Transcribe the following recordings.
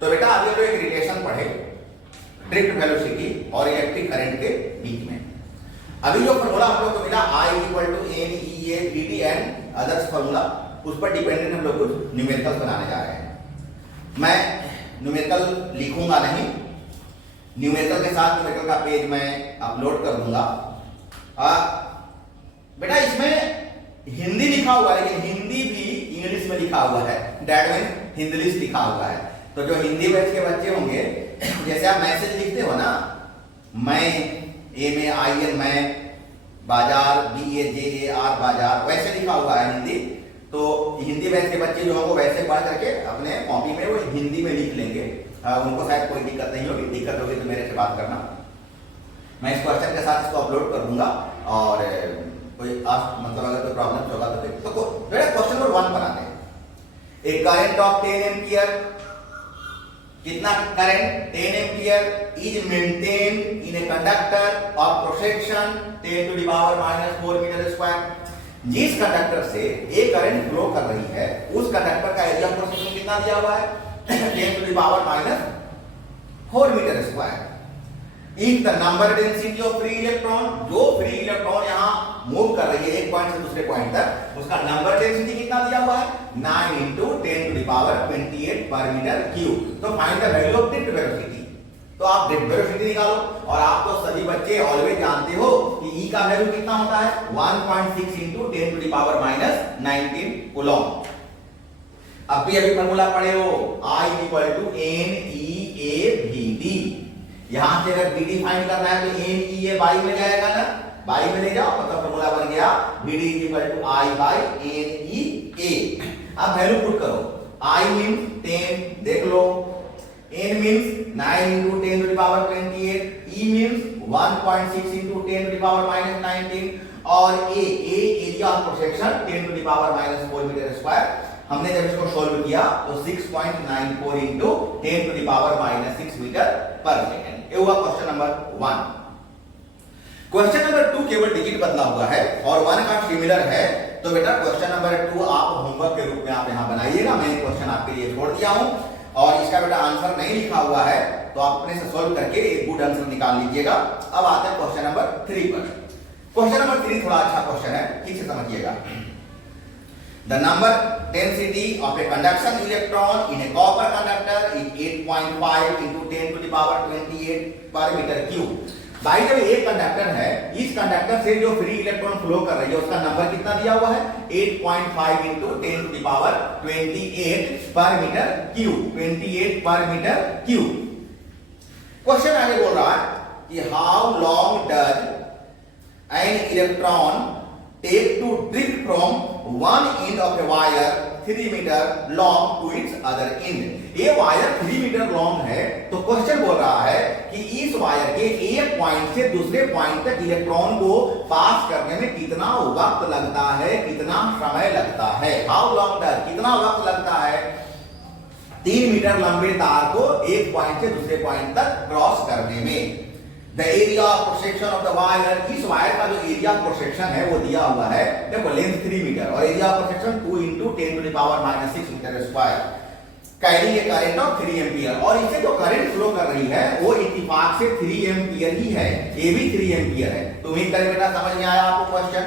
तो बेटा अभी हम एक रिलेशन पढ़े ड्रिफ्ट वेलोसिटी और इलेक्ट्रिक करंट के बीच में। अभी जो फॉर्मूला हम लोग को मिला I equal to N E A V T and others formula, उस पर डिपेंडेंट हम लोग कुछ न्यूमेरिकल्स बनाने जा रहे हैं। मैं न्यूमेरिकल लिखूंगा नहीं, न्यूमेरिकल के साथ न्यूमेरिकल का पेज मैं अपलोड कर दूंगा। बेटा इसमें हिंदी लिखा हुआ है, लेकिन हिंदी भी इंग्लिश में लिखा हुआ है, दैट मीन हिंदलिश लिखा हुआ है। तो जो हिंदी बैच के बच्चे होंगे, जैसे आप मैसेज लिखते हो ना, मैं MAIN मैं बाजार BAJAR बाजार, वैसे लिखा हुआ है हिंदी। तो हिंदी बैच के बच्चे जो होंगे वैसे पढ़ करके अपने कॉपी में वो हिंदी में लिख लेंगे, उनको शायद कोई दिक्कत नहीं होगी। दिक्कत होगी तो मेरे से बात करना, मैं इस क्वेश्चन के साथ इसको अपलोड कर दूंगा। और कोई मतलब अगर कोई प्रॉब्लम होगा तो क्वेश्चन नंबर 1 बनाते हैं। ए करंट ऑफ 10 एम्पियर, कितना current 10 ampere is maintain in a conductor of cross section 10 to the power -4 metre square. जिस कंडक्टर से एक करंट फ्लो कर रही है, उस कंडक्टर का एरिया क्रॉस सेक्शन कितना दिया हुआ है 10 to the power -4 metre square. If the number density of free electron, जो फ्री इलेक्ट्रॉन यहां मूव कर रही है एक पॉइंट से दूसरे पॉइंट तक, उसका नंबर डेंसिटी कितना दिया हुआ है 9 × 10 टू द पावर 28 पर मीटर क्यूब। तो find the value of drift velocity. तो आप ड्रिफ्ट वेलोसिटी निकालो, और आप तो सभी बच्चे ऑलवेज जानते हो कि E का वैल्यू कितना होता है 1.6 × 10 टू द पावर -19 कूलम। अभी फार्मूला पढ़े हो I इक्वल टू NEAVD। यहां से अगर BD फाइंड करना है तो NEA बाई में जाएगा ना, बाई में ले जाओ, मतलब फॉर्मूला बन गया BD equal to I by NEA। अब वैल्यू पुट करो, I मींस 10, देख लो, N means 9 × 10 to the power 28, E means 1.6 × 10 to the power -19, और A area of cross section 10 to the power -4 metre square. हमने जब इसको सोल्व किया तो 6.94 × 10 टू द पावर -6 मीटर पर सेकंड। ये हुआ क्वेश्चन नंबर 1। क्वेश्चन नंबर 2 केवल डिजिट बदला हुआ है और 1 का सिमिलर है। तो बेटा क्वेश्चन नंबर 2 आप होमवर्क के रूप में आप यहां बनाइएगा, मैंने क्वेश्चन आपके लिए छोड़ दिया हूं, और इसका बेटा आंसर नहीं लिखा हुआ है तो आप अपने से सोल्व करके एक गुड आंसर निकाल लीजिएगा। अब आते हैं क्वेश्चन नंबर 3 पर। क्वेश्चन नंबर 3 थोड़ा अच्छा क्वेश्चन है, ठीक से समझिएगा। The number density of a conduction electron in a copper conductor is 8.5 × 10 to the power 28 per meter cube। भाई जब एक कंडक्टर है, इस कंडक्टर से जो फ्री इलेक्ट्रॉन फ्लो कर रही है उसका नंबर कितना दिया हुआ है 8.5 × 10 to the power 28 पर मीटर क्यूब, 28 पर मीटर क्यूब। क्वेश्चन आगे बोल रहा है कि how long does an electron take to drift from one end of a wire 3 meter long to its other end। ये वायर 3 मीटर लॉन्ग है, तो क्वेश्चन बोल रहा है कि इस वायर के एक पॉइंट से दूसरे पॉइंट तक इलेक्ट्रॉन को पास करने में कितना वक्त लगता है, कितना समय लगता है। हाउ लॉन्ग डज, कितना वक्त लगता है 3 मीटर लंबे तार को एक पॉइंट से दूसरे पॉइंट तक क्रॉस करने में। The area of cross section of the wire, इस वायर का जो एरिया ऑफ क्रॉस सेक्शन है वो दिया हुआ है, देखो लेंथ 3 मीटर और area of cross section 2 × 10 to the power -6 metre square, carrying a current of 3 ampere. और इससे जो करंट फ्लो कर रही है वो इत्तेफाक से 3 एम्पियर ही है, ये भी 3 एम्पियर है। तो उम्मीद करें बेटा समझ में आया आपको क्वेश्चन।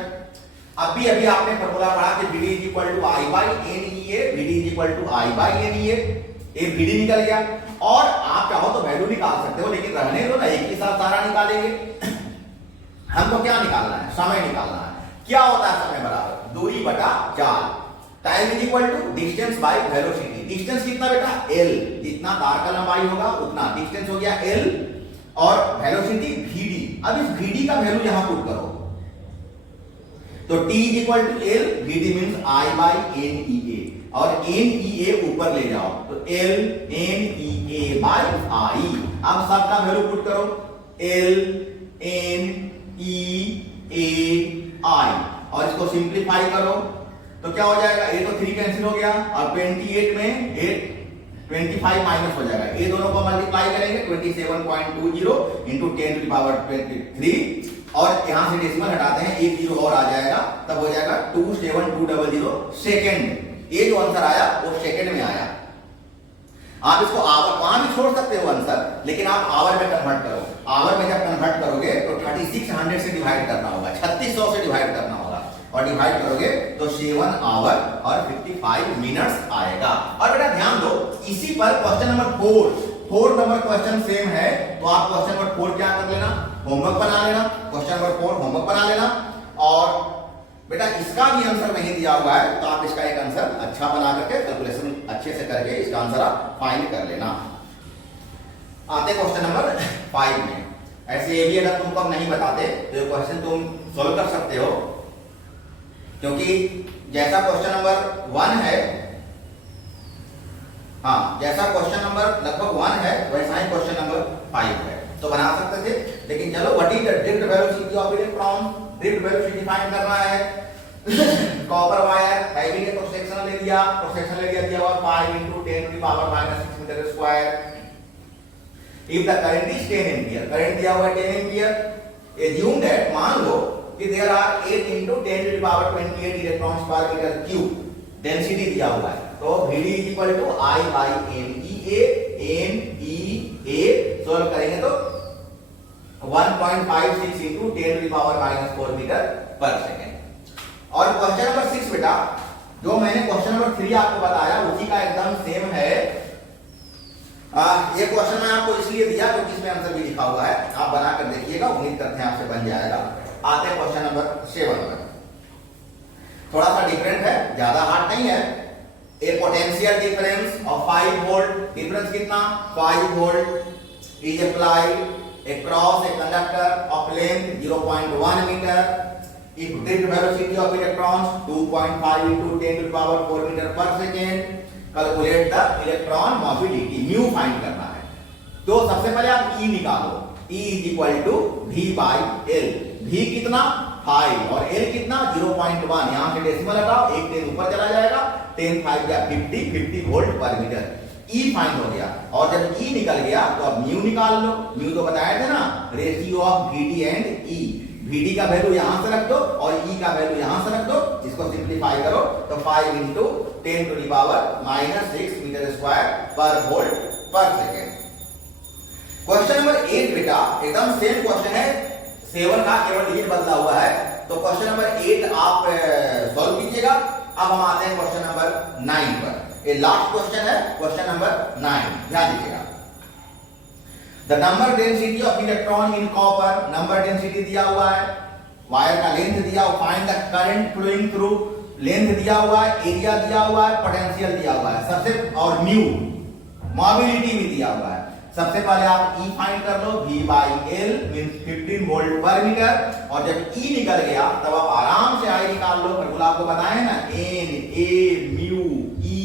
अभी आपने फॉर्मूला पढ़ा कि BD equal to I by NEA, BD equal to I by NEA, ये BD निकल गया। और आप चाहो तो वैल्यू निकाल सकते हो, लेकिन रहने दो ना, एक ही साथ सारा निकालेंगे। हमको क्या निकालना है, समय निकालना है। क्या होता है समय बराबर दूरी बटा चाल, time is equal to distance by velocity. Distance कितना बेटा L, जितना तार का लंबाई होगा उतना डिस्टेंस हो गया L, और वेलोसिटी VD। अब इस VD का वैल्यू यहां पुट करो, तो T is equal to L, VD means I by NEA, और NEA ऊपर ले जाओ तो L NEA बाई I। अब सबका वैल्यू पुट करो L NEA I, और इसको सिंप्लीफाई करो तो क्या हो जाएगा, ये तो 3 कैंसिल हो गया, और 28 में 25 माइनस हो जाएगा। ये दोनों को मल्टीप्लाई करेंगे 27.20 × 10 टू द पावर 23, और यहां से डेसिमल हटाते हैं, एक जीरो और आ जाएगा, तब हो जाएगा 27200 सेकेंड। ये जो आंसर आया वो सेकंड में आया। आप इसको आवर वहां भी छोड़ सकते हो आंसर, लेकिन आप आवर में कन्वर्ट करो। आवर में जब कन्वर्ट करोगे तो 3600 से डिवाइड करना होगा, 3600 से डिवाइड करना होगा, और डिवाइड करोगे तो 7 आवर और 55 मिनट्स आएगा। और बेटा ध्यान दो, इसी पर question number 4 number question same है, तो आप क्वेश्चन नंबर 4 क्या कर लेना, होमवर्क बना लेना, क्वेश्चन नंबर 4 होमवर्क बना लेना। और बेटा इसका भी आंसर नहीं दिया हुआ है तो आप इसका एक आंसर अच्छा बना करके कैलकुलेशन अच्छे से करके इसका आंसर आप फाइंड कर लेना। आते क्वेश्चन नंबर 5 में। ऐसे ये भी अगर तुमको नहीं बताते तो ये क्वेश्चन तुम सॉल्व कर सकते हो, क्योंकि जैसा क्वेश्चन नंबर 1 है, हाँ जैसा क्वेश्चन नंबर लगभग 1 है वैसा ही क्वेश्चन नंबर 5 है, तो बना सकते थे। लेकिन चलो, what is the drift velocity of electron, drift velocity find करना है। Copper wire having a cross sectional area, cross sectional area दिया हुआ 5 × 10⁻⁻6 metre square. If the current is 10 ampere, current दिया हुआ है 10 एंपियर, एज्यूम दैट, मान लो कि there are 8 × 10⁻28 electrons पर मीटर क्यूब, डेंसिटी दिया हुआ है। तो Vd = I/NEA, NEA सॉल्व करेंगे तो 1.56 × 10⁻⁻4 मीटर पर सेकेंड। और क्वेश्चन नंबर 6 बेटा, जो मैंने क्वेश्चन नंबर 3 आपको बताया उसी का एकदम सेम है। ये क्वेश्चन मैं आपको इसलिए दिया क्योंकि इसमें आंसर भी लिखा हुआ है, आप बना कर देखिएगा, उम्मीद करते हैं आपसे बन जाएगा। आते हैं क्वेश्चन नंबर 7 पर, थोड़ा सा डिफरेंट है, ज्यादा हार्ड नहीं है। A potential difference of 5 volt, difference कितना 5 volt is applied across a conductor of length 0.1 meter if drift velocity of electrons 2.5 × 10⁻⁴ meter per second, calculate the electron mobility, mu find करना है। तो सबसे पहले आप E निकालो, E = V/L, V कितना 5 और L कितना 0.1, यहां से डेसिमल हटाओ, एक 10 ऊपर चला जाएगा, 10 5 या 50 वोल्ट पर मीटर। E फाइंड हो गया, और जब E निकल गया तो अब म्यू निकाल लो। म्यू तो बताया था ना, ratio of Vd and E। Vd का वैल्यू यहां से रख दो और E का वैल्यू यहां से रख दो, इसको सिंपलीफाई करो तो 5 × 10⁻⁻6 मीटर स्क्वायर पर वोल्ट पर सेकेंड। क्वेश्चन नंबर 8 बेटा एकदम सेम क्वेश्चन है, 7 का केवल डिजिट बदला हुआ है। तो क्वेश्चन नंबर 8 आप सॉल्व कीजिएगा। अब हम आते हैं क्वेश्चन नंबर 9 पर। ये लास्ट क्वेश्चन है, क्वेश्चन नंबर 9, ध्यान दीजिएगा। The number density of electron in copper, number density दिया हुआ है, वायर का लेंथ दिया हुआ, find the current flowing through, length दिया हुआ है, एरिया दिया हुआ है, पोटेंशियल दिया हुआ है, सबसे और म्यू, मोबिलिटी भी दिया हुआ है। सबसे पहले आप E फाइंड कर लो, V/L मींस 15 वोल्ट पर मीटर, और जब E निकल गया तब आप आराम से I निकाल लो, फॉर्मूला आपको बताया ना, NA/μ/E,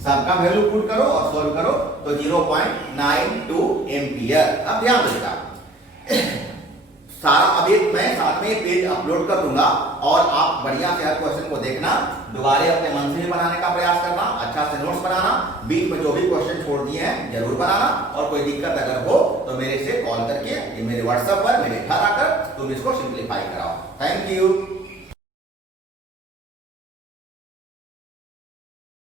सबका वैल्यू पुट करो और सॉल्व करो तो 0.92 एम्पियर। अब ध्यान देगा सारा, अभी मैं साथ में पेज अपलोड कर दूंगा और आप बढ़िया से हर क्वेश्चन को देखना, दोबारा अपने मन से भी बनाने का प्रयास करना, अच्छा से नोट्स बनाना, बीच में जो भी क्वेश्चन छोड़ दिए हैं जरूर बनाना, और कोई दिक्कत अगर हो तो मेरे से कॉल करके, मेरे व्हाट्सएप पर मेरे घर आकर तुम इसको सिंप्लीफाई कराओ। Thank you.